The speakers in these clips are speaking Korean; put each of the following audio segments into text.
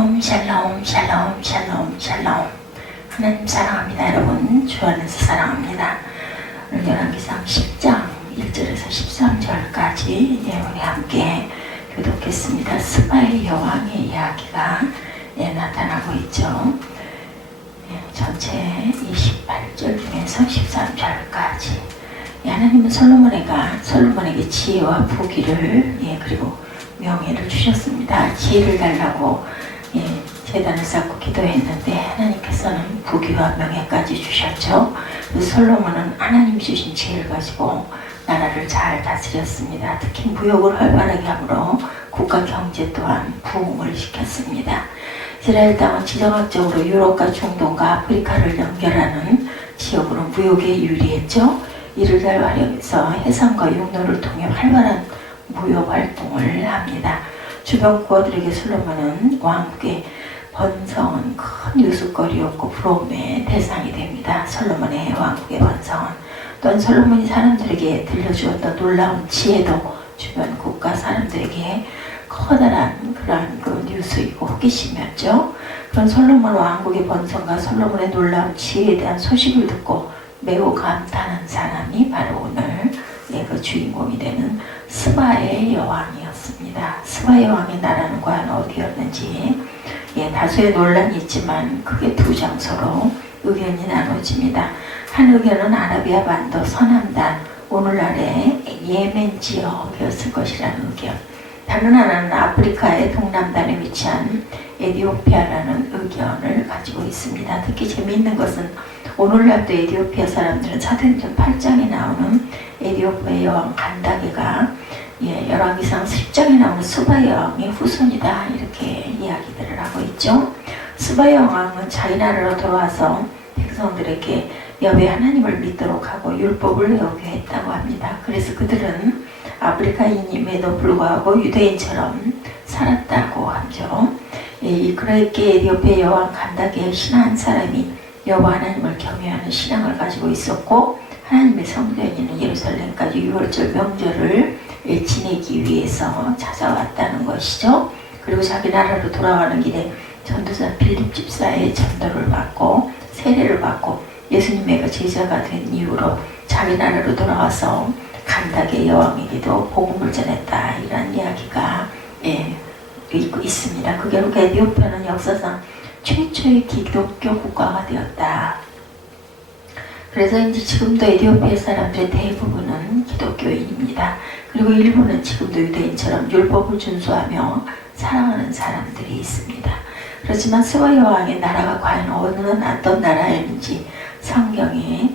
샬롬 샬롬 샬롬 샬롬 샬롬. 하나님 사랑합니다. 여러분 주 안에서 사랑합니다. 오늘 열왕기상 10장 1절에서 13절까지 우리 함께 교독했습니다. 스바의 여왕의 이야기가 나타나고 있죠. 전체 28절 중에서 13절까지 하나님은 솔로몬에게 지혜와 부귀를 그리고 명예를 주셨습니다. 지혜를 달라고 제단을 쌓고 기도했는데 하나님께서는 부귀와 명예까지 주셨죠. 솔로몬은 하나님이 주신 지혜를 가지고 나라를 잘 다스렸습니다. 특히 무역을 활발하게 함으로 국가 경제 또한 부흥을 시켰습니다. 이스라엘 땅은 지정학적으로 유럽과 중동과 아프리카를 연결하는 지역으로 무역에 유리했죠. 이를 잘 활용해서 해상과 육로를 통해 활발한 무역 활동을 합니다. 주변 국가들에게 솔로몬은 왕국의 번성은 큰 유수거리였고 부러움의 대상이 됩니다. 솔로몬의 왕국의 번성은 또한 솔로몬이 사람들에게 들려주었던 놀라운 지혜도 주변 국가 사람들에게 커다란 그러한 뉴스이고 호기심이었죠. 그런 솔로몬 왕국의 번성과 솔로몬의 놀라운 지혜에 대한 소식을 듣고 매우 감탄한 사람이 바로 오늘 그 주인공이 되는 스바의 여왕이었습니다. 스바의 왕의 나라는 과연 어디였는지 다수의 논란이 있지만 크게 두 장소로 의견이 나눠집니다. 한 의견은 아라비아 반도 서남단 오늘날의 예멘 지역이었을 것이라는 의견, 다른 하나는 아프리카의 동남단에 위치한 에티오피아라는 의견을 가지고 있습니다. 특히 재미있는 것은 오늘날도 에티오피아 사람들은 사도행전 8장에 나오는 에티오피아의 여왕 간다게가 열왕기상 10장에 나오는 스바 여왕의 후손이다 이렇게 이야기들을 하고 있죠. 스바 여왕은 자기 나라로 돌아와서 백성들에게 여호와 하나님을 믿도록 하고 율법을 외우게 했다고 합니다. 그래서 그들은 아프리카인임에도 불구하고 유대인처럼 살았다고 하죠. 그렇게 에티오피아 여왕 간다게의 신하 한 사람이 여호와 하나님을 경외하는 신앙을 가지고 있었고 하나님의 성전인 예루살렘까지 유월절 명절을 지내기 위해서 찾아왔다는 것이죠. 그리고 자기 나라로 돌아가는 길에 전도자 빌립 집사의 전도를 받고 세례를 받고 예수님의 제자가 된 이후로 자기 나라로 돌아와서 간다게 여왕에게도 복음을 전했다 이런 이야기가 있고 있습니다. 그 결국 에티오피아는 역사상 최초의 기독교 국가가 되었다. 그래서 이제 지금도 에티오피아 사람들의 대부분은 기독교인입니다. 그리고 일부는 지금도 유대인처럼 율법을 준수하며 살아가는 사람들이 있습니다. 그렇지만 스바 여왕의 나라가 과연 어떤 나라였는지 성경에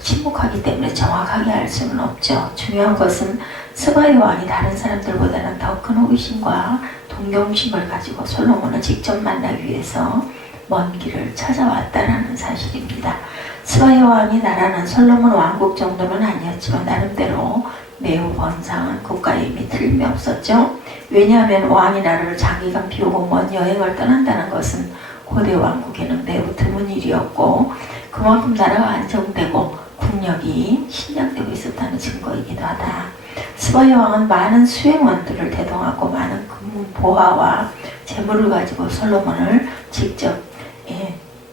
침묵하기 때문에 정확하게 알 수는 없죠. 중요한 것은 스바 여왕이 다른 사람들보다는 더 큰 호기심과 동경심을 가지고 솔로몬을 직접 만나기 위해서 먼 길을 찾아왔다는 사실입니다. 스바 여왕의 나라는 솔로몬 왕국 정도는 아니었지만 나름대로 매우 번성한 국가의 이미 틀림이 없었죠. 왜냐하면 왕이 나라를 장기간 비우고 먼 여행을 떠난다는 것은 고대 왕국에는 매우 드문 일이었고 그만큼 나라가 안정되고 국력이 신장되고 있었다는 증거이기도 하다. 스바 여왕은 많은 수행원들을 대동하고 많은 금문 보화와 재물을 가지고 솔로몬을 직접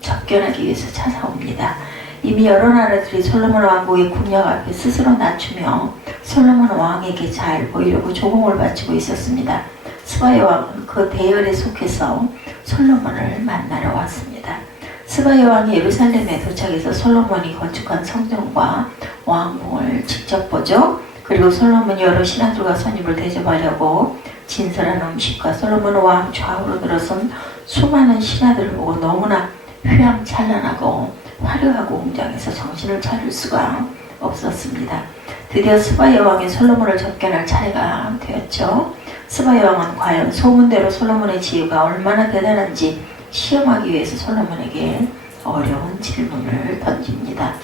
접견하기 위해서 찾아옵니다. 이미 여러 나라들이 솔로몬 왕국의 국력 앞에 스스로 낮추며 솔로몬 왕에게 잘 보이려고 조공을 바치고 있었습니다. 스바 여왕은 그 대열에 속해서 솔로몬을 만나러 왔습니다. 스바 여왕이 예루살렘에 도착해서 솔로몬이 건축한 성전과 왕궁을 직접 보죠. 그리고 솔로몬이 여러 신하들과 손님을 대접하려고 진솔한 음식과 솔로몬 왕 좌우로 들어선 수많은 신하들을 보고 너무나 휘황찬란하고 화려하고 웅장해서 정신을 차릴 수가 없었습니다. 드디어 스바 여왕이 솔로몬을 접견할 차례가 되었죠. 스바 여왕은 과연 소문대로 솔로몬의 지혜가 얼마나 대단한지 시험하기 위해서 솔로몬에게 어려운 질문을 던집니다.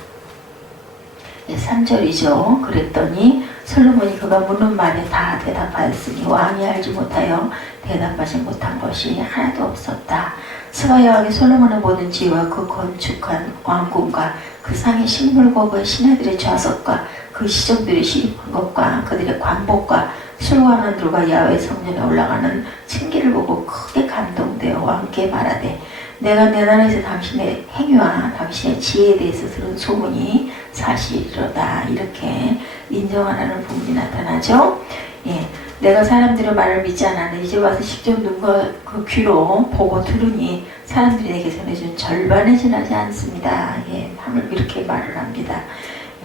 3절이죠. 그랬더니 솔로몬이 그가 묻는 말에 다 대답하였으니 왕이 알지 못하여 대답하지 못한 것이 하나도 없었다. 스바 여왕이 솔로몬의 모든 지혜와 그 건축한 왕궁과 그 상의 식물과 그 신하들의 좌석과 그 시종들이 시립한 것과 그들의 관복과 술관원들과 야훼 성전에 올라가는 층기를 보고 크게 감동되어 왕께 말하되 내가 내 나라에서 당신의 행위와 당신의 지혜에 대해서 들은 소문이 사실이로다. 이렇게 인정하라는 부분이 나타나죠. 예, 내가 사람들의 말을 믿지 않았는데 이제 와서 직접 눈과 그 귀로 보고 들으니 사람들이 내게 전해준 절반에 지나지 않습니다. 예, 이렇게 말을 합니다.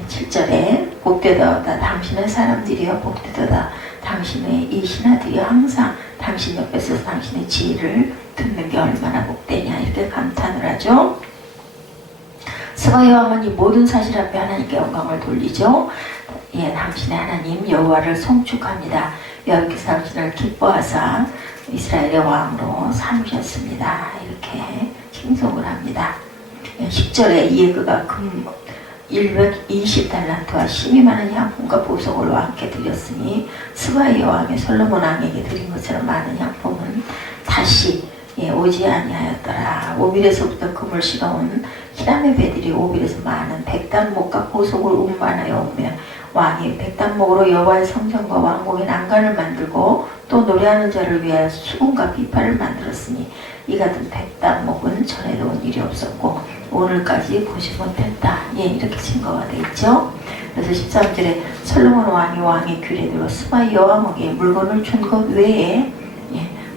7절에 복되도다 당신의 사람들이여 복되도다 당신의 이 신하들이 항상 당신 옆에 서서 당신의 지혜를 듣는 게 얼마나 복되냐 이렇게 감탄을 하죠. 스바의 왕은 이 모든 사실 앞에 하나님께 영광을 돌리죠. 예, 당신의 하나님 여호와를 송축합니다. 여호와께서 당신을 기뻐하사 이스라엘의 왕으로 삼으셨습니다. 이렇게 칭송을 합니다. 10절에 이에 그가 금 120달란트와 심히 많은 향품과 보석을 왕께 드렸으니 스바의 왕의 솔로몬 왕에게 드린 것처럼 많은 향품은 다시 오지 아니하였더라. 오빌에서부터 금을 실어온 히람의 배들이 오빌에서 많은 백단목과 보석을 운반하여 오며 왕이 백단목으로 여호와의 성전과 왕궁의 난간을 만들고 또 노래하는 자를 위하여 수금과 비파를 만들었으니 이 같은 백단목은 전에도 온 일이 없었고 오늘까지 보지 못했다. 예, 이렇게 증거가 되어 있죠. 그래서 13절에 솔로몬 왕이 왕의 귤에 들어 스바의 여왕에게 물건을 준 것 외에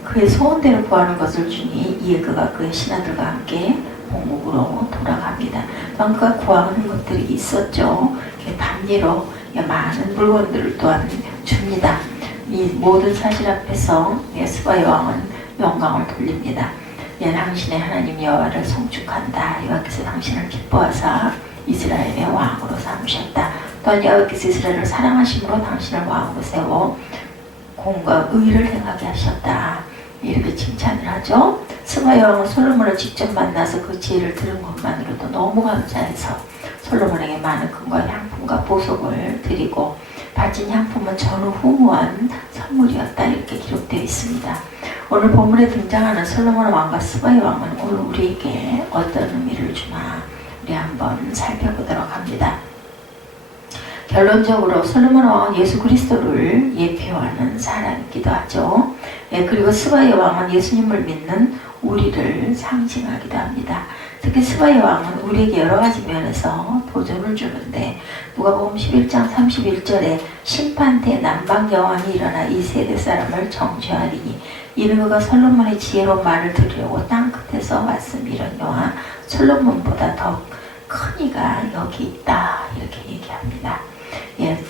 그의 소원대로 구하는 것을 주니 이에 그가 그의 신하들과 함께 본국으로 돌아갑니다. 그가 구하는 것들이 있었죠. 반리로 많은 물건들을 또한 줍니다. 이 모든 사실 앞에서 스바의 왕은 영광을 돌립니다. 당신의 하나님 여호와를 송축한다. 여호와께서 당신을 기뻐하사 이스라엘의 왕으로 삼으셨다. 또한 여호와께서 이스라엘을 사랑하심으로 당신을 왕으로 세워 공과 의를 행하게 하셨다. 이렇게 칭찬을 하죠. 스바의 왕은 솔로몬을 직접 만나서 그 지혜를 들은 것만으로도 너무 감사해서 솔로몬에게 많은 금과 향품과 보석을 드리고 바친 향품은 전후후무한 선물이었다. 이렇게 기록되어 있습니다. 오늘 본문에 등장하는 솔로몬 왕과 스바의 왕은 오늘 우리에게 어떤 의미를 주나 우리 한번 살펴보도록 합니다. 결론적으로 솔로몬 왕은 예수 그리스도를 예표하는 사람이기도 하죠. 그리고 스바의 왕은 예수님을 믿는 우리를 상징하기도 합니다. 특히 스바의 왕은 우리에게 여러 가지 면에서 도전을 주는데 누가복음 11장 31절에 심판대 남방 여왕이 일어나 이 세대 사람을 정죄하리니 이는 그가 솔로몬의 지혜로운 말을 들으려고 땅 끝에서 왔음이러니와 솔로몬보다 더 큰 이가 여기 있다. 이렇게 얘기합니다.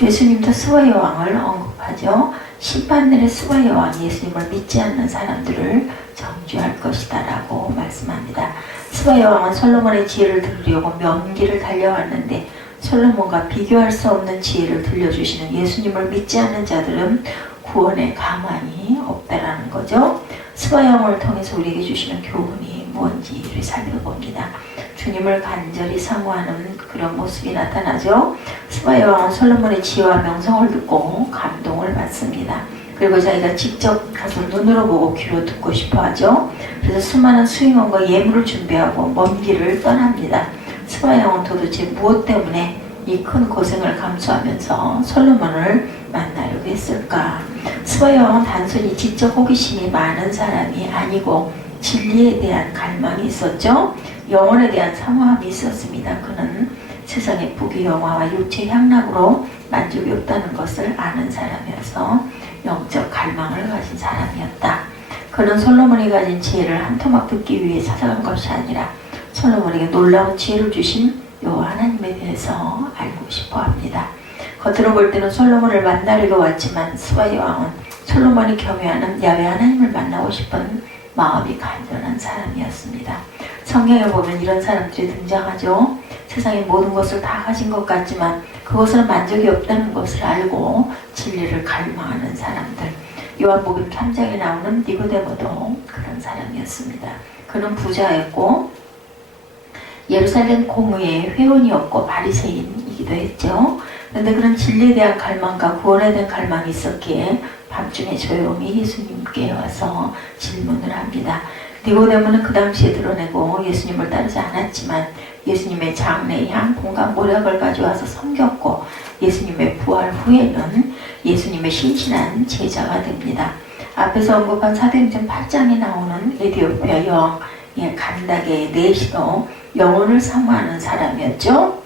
예수님도 스바의 왕을 언급하죠. 심판날에 스바의 왕이 예수님을 믿지 않는 사람들을 정죄할 것이다 라고 말씀합니다. 스바의 왕은 솔로몬의 지혜를 들으려고 먼 길을 달려왔는데 솔로몬과 비교할 수 없는 지혜를 들려주시는 예수님을 믿지 않는 자들은 구원에 가망이 없다라는 거죠. 스바의 왕을 통해서 우리에게 주시는 교훈이 뭔지를 살펴봅니다. 주님을 간절히 사모하는 그런 모습이 나타나죠. 스바의 왕은 솔로몬의 지혜와 명성을 듣고 감동을 받습니다. 그리고 자기가 직접 가서 눈으로 보고 귀로 듣고 싶어 하죠. 그래서 수많은 수임원과 예물을 준비하고 먼 길을 떠납니다. 스바의 왕은 도대체 무엇 때문에 이 큰 고생을 감수하면서 솔로몬을 만나려고 했을까? 스바의 왕은 단순히 지적 호기심이 많은 사람이 아니고 진리에 대한 갈망이 있었죠. 영혼에 대한 사모함이 있었습니다. 그는 세상의 부귀영화와 육체 향락으로 만족이 없다는 것을 아는 사람이어서 영적 갈망을 가진 사람이었다. 그는 솔로몬이 가진 지혜를 한 토막 듣기 위해 찾아간 것이 아니라 솔로몬에게 놀라운 지혜를 주신 여호와 하나님에 대해서 알고 싶어 합니다. 겉으로 볼 때는 솔로몬을 만나려고 왔지만 스바의 왕은 솔로몬이 경외하는 야훼 하나님을 만나고 싶은 마음이 간절한 사람이었습니다. 성경에 보면 이런 사람들이 등장하죠. 세상의 모든 것을 다 가진 것 같지만 그것은 만족이 없다는 것을 알고 진리를 갈망하는 사람들. 요한복음 3장에 나오는 니고데모도 그런 사람이었습니다. 그는 부자였고 예루살렘 공의의 회원이었고 바리새인이기도 했죠. 그런데 그런 진리에 대한 갈망과 구원에 대한 갈망이 있었기에 밤중에 조용히 예수님께 와서 질문을 합니다. 니고데모는 그 당시에 드러내고 예수님을 따르지 않았지만 예수님의 장래 향품과 모략을 가져와서 섬겼고 예수님의 부활 후에는 예수님의 신실한 제자가 됩니다. 앞에서 언급한 사도행전 8장에 나오는 에디오피아 여왕 간다게 네시도 영혼을 사모하는 사람이었죠.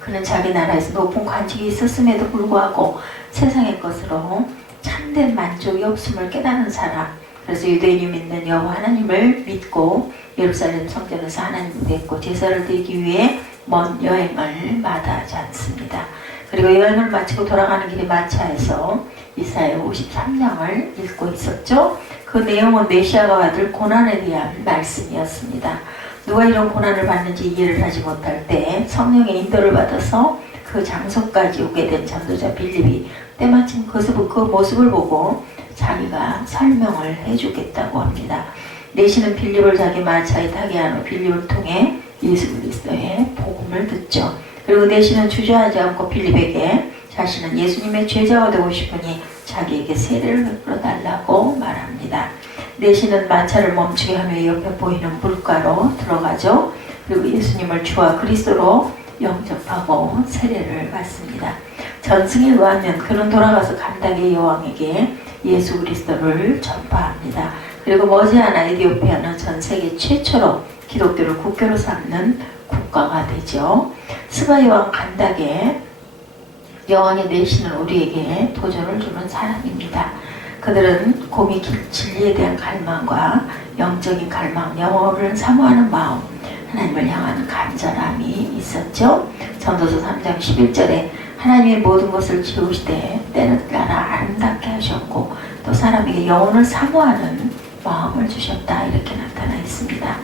그는 자기 나라에서 높은 관직이 있었음에도 불구하고 세상의 것으로 참된 만족이 없음을 깨닫는 사람. 그래서 유대인이 믿는 여호와 하나님을 믿고 예루살렘 성전에서 하나님을 뵙고 제사를 드리기 위해 먼 여행을 마다하지 않습니다. 그리고 여행을 마치고 돌아가는 길에 마차에서 이사야 53장을 읽고 있었죠. 그 내용은 메시아가 받을 고난에 대한 말씀이었습니다. 누가 이런 고난을 받는지 이해를 하지 못할 때 성령의 인도를 받아서 그 장소까지 오게 된 전도자 빌립이 때마침 그 모습을 보고 자기가 설명을 해주겠다고 합니다. 내시는 빌립을 자기 마차에 타게 한 후 빌립을 통해 예수 그리스도의 복음을 듣죠. 그리고 내시는 주저하지 않고 빌립에게 자신은 예수님의 제자가 되고 싶으니 자기에게 세례를 베풀어 달라고 말합니다. 내시는 마차를 멈추게 하며 옆에 보이는 물가로 들어가죠. 그리고 예수님을 주와 그리스도로 영접하고 세례를 받습니다. 전승에 의하면 그는 돌아가서 간다게 여왕에게 예수 그리스도를 전파합니다. 그리고 머지않아 에디오피아는 전 세계 최초로 기독교를 국교로 삼는 국가가 되죠. 스바 여왕 간다게 여왕의 내시는 우리에게 도전을 주는 사람입니다. 그들은 공의 진리에 대한 갈망과 영적인 갈망, 영혼을 사모하는 마음, 하나님을 향한 간절함이 있었죠. 전도서 3장 11절에 하나님의 모든 것을 지으시되 때를 따라 아름답게 하셨고 또 사람에게 영혼을 사모하는 마음을 주셨다 이렇게 나타나 있습니다.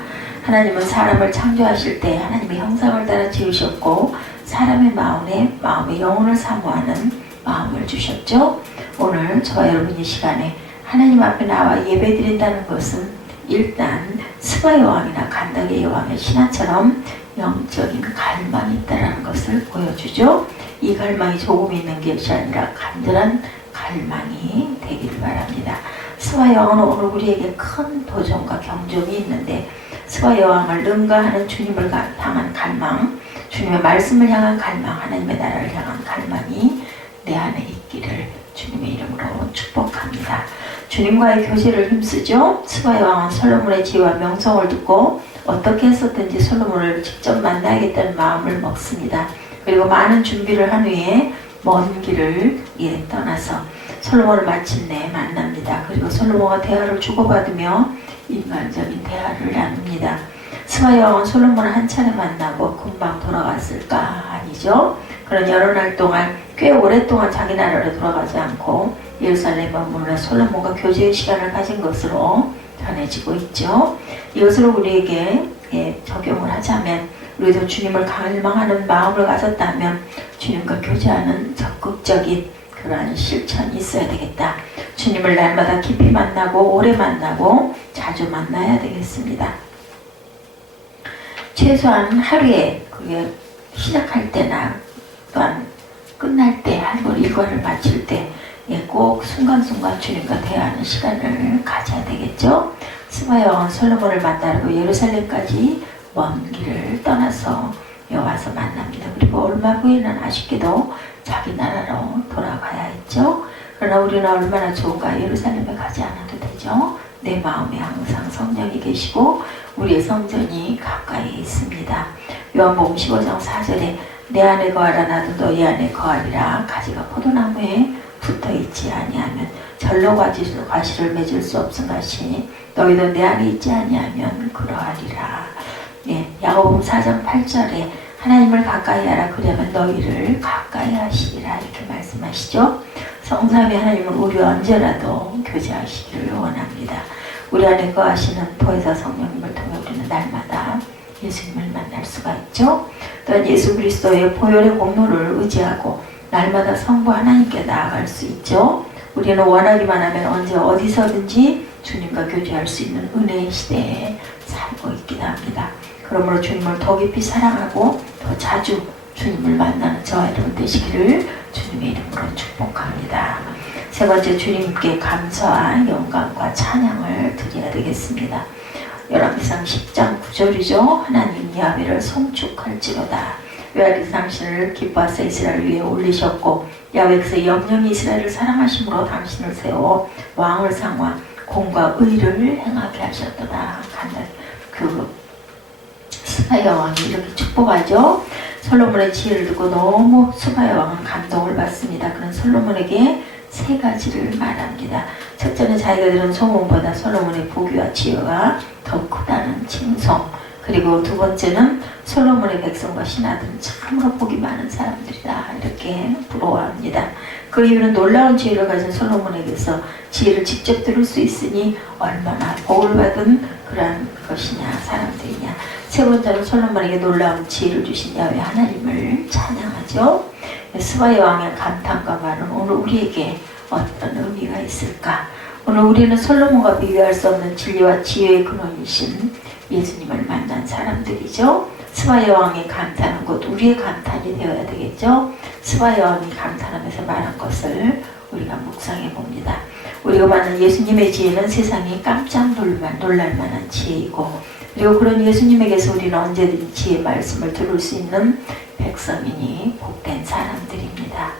하나님은 사람을 창조하실 때 하나님의 형상을 따라 지으셨고 사람의 마음에 영혼을 사모하는 마음을 주셨죠. 오늘 저와 여러분 이 시간에 하나님 앞에 나와 예배드린다는 것은 일단 스바 여왕이나 간다게 여왕의 신화처럼 영적인 갈망이 있다는 것을 보여주죠. 이 갈망이 조금 있는 것이 아니라 간절한 갈망이 되기를 바랍니다. 스바 여왕은 오늘 우리에게 큰 도전과 경종이 있는데 스바 여왕을 능가하는 주님을 향한 갈망, 주님의 말씀을 향한 갈망, 하나님의 나라를 향한 갈망이 내 안에 있기를 주님의 이름으로 축복합니다. 주님과의 교제를 힘쓰죠. 스바 여왕은 솔로몬의 지혜와 명성을 듣고 어떻게 했었든지 솔로몬을 직접 만나야겠다는 마음을 먹습니다. 그리고 많은 준비를 한 후에 먼 길을 떠나서 솔로몬을 마침내 만납니다. 그리고 솔로몬과 대화를 주고받으며 인간적인 대화를 나눕니다. 스바 여왕은 솔로몬을 한 차례 만나고 금방 돌아갔을까? 아니죠. 그런 여러 날 동안 꽤 오랫동안 자기 나라로 돌아가지 않고 예루살렘에 머물러 솔로몬과 교제의 시간을 가진 것으로 전해지고 있죠. 이것을 우리에게 적용을 하자면 우리도 주님을 갈망하는 마음을 가졌다면 주님과 교제하는 적극적인 그러한 실천이 있어야 되겠다. 주님을 날마다 깊이 만나고 오래 만나고 자주 만나야 되겠습니다. 최소한 하루에 그게 시작할 때나 또한 끝날 때 한 일과를 마칠 때 꼭 순간순간 주님과 대화하는 시간을 가져야 되겠죠. 스바 여왕은 솔로몬을 만나려고 예루살렘까지 먼 길을 떠나서 와서 만납니다. 그리고 얼마 후에는 아쉽게도 자기 나라로 돌아가야 했죠. 그러나 우리는 얼마나 좋은가. 예루살렘에 가지 않아도 되죠. 내 마음에 항상 성령이 계시고 우리의 성전이 가까이 있습니다. 요한복음 15장 4절에 내 안에 거하라 나도 너희 안에 거하리라. 가지가 포도나무에 붙어있지 아니하면 절로 과실을 맺을 수 없음같이 너희도 내 안에 있지 아니하면 그러하리라. 야고보음 4장 8절에 하나님을 가까이 하라 그러면 너희를 가까이 하시리라 이렇게 말씀하시죠. 성삼위 하나님은 우리와 언제라도 교제하시기를 원합니다. 우리 안에 거하시는 보혜사 성령님을 통해 우리는 날마다 예수님을 만날 수가 있죠. 또한 예수 그리스도의 보혈의 공로를 의지하고 날마다 성부 하나님께 나아갈 수 있죠. 우리는 원하기만 하면 언제 어디서든지 주님과 교제할 수 있는 은혜의 시대에 살고 있기도 합니다. 그러므로 주님을 더 깊이 사랑하고 더 자주 주님을 만나는 저와 여러분 되시기를 주님의 이름으로 축복합니다. 세 번째, 주님께 감사와 영광과 찬양을 드려야 되겠습니다. 열왕기상 10장 9절이죠. 하나님 야훼를 송축할지로다. 외아리 당신을 기뻐하사 이스라엘 위에 올리셨고 야훼께서 영영이 이스라엘을 사랑하심으로 당신을 세워 왕을 상과 공과 의를 행하게 하셨도다. 그 스바야 왕이 이렇게 축복하죠. 솔로몬의 지혜를 듣고 너무 스바야 왕은 감동을 받습니다. 그는 솔로몬에게 세 가지를 말합니다. 첫째는 자기가 들은 소문보다 솔로몬의 부귀와 지혜가 더 크다는 칭송. 그리고 두 번째는 솔로몬의 백성과 신하들은 참으로 복이 많은 사람들이다. 이렇게 부러워합니다. 그 이유는 놀라운 지혜를 가진 솔로몬에게서 지혜를 직접 들을 수 있으니 얼마나 복을 받은 그러한 것이냐, 사람들이냐. 세 번째는 솔로몬에게 놀라운 지혜를 주신 야훼 하나님을 찬양하죠. 스바야 왕의 감탄과 말은 오늘 우리에게 어떤 의미가 있을까? 오늘 우리는 솔로몬과 비교할 수 없는 진리와 지혜의 근원이신 예수님을 만난 사람들이죠. 스바야 왕이 감탄한 것, 우리의 감탄이 되어야 되겠죠. 스바야 왕이 감탄하면서 말한 것을 우리가 묵상해 봅니다. 우리가 만난 예수님의 지혜는 세상이 깜짝 놀랄 만한 지혜이고, 그리고 그런 예수님에게서 우리는 언제든지 지혜의 말씀을 들을 수 있는 백성이니 복된 사람들입니다.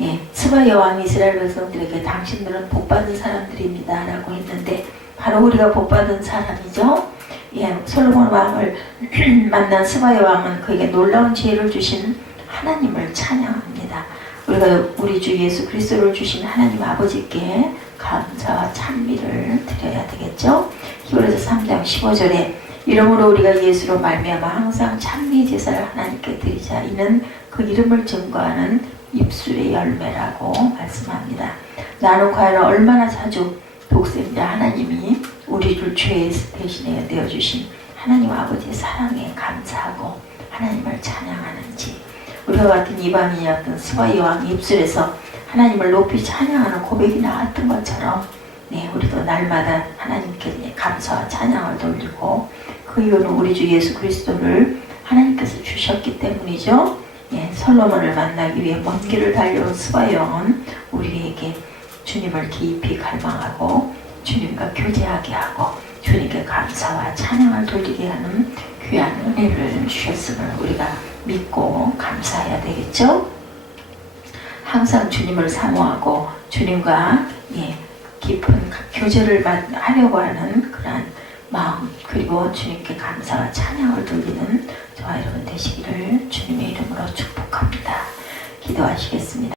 예, 스바야 왕이 이스라엘 백성들에게 당신들은 복받은 사람들입니다 라고 했는데 바로 우리가 복받은 사람이죠. 예, 솔로몬 왕을 만난 스바야 왕은 그에게 놀라운 지혜를 주신 하나님을 찬양합니다. 우리가 우리 주 예수 그리스도를 주신 하나님 아버지께 감사와 찬미를 드려야 되겠죠. 히브리서 3장 15절에 이러므로 우리가 예수로 말미암아 항상 찬미 제사를 하나님께 드리자. 이는 그 이름을 증거하는 입술의 열매라고 말씀합니다. 나는 과연 얼마나 자주 독생자 하나님이 우리를 죄 대신에 내어주신 하나님 아버지의 사랑에 감사하고 하나님을 찬양하는지, 우리와 같은 이방인이었던 스바야 왕 입술에서 하나님을 높이 찬양하는 고백이 나왔던 것처럼 우리도 날마다 하나님께 감사와 찬양을 돌리고, 그 이유는 우리 주 예수 그리스도를 하나님께서 주셨기 때문이죠. 솔로몬을 만나기 위해 먼 길을 달려온 스바야 왕은 우리에게 주님을 깊이 갈망하고 주님과 교제하게 하고 주님께 감사와 찬양을 돌리게 하는 귀한 은혜를 주셨음을 우리가 믿고 감사해야 되겠죠. 항상 주님을 사모하고 주님과 깊은 교제를 하려고 하는 그러한 마음, 그리고 주님께 감사와 찬양을 돌리는 저와 여러분 되시기를 주님의 이름으로 축복합니다. 기도하시겠습니다.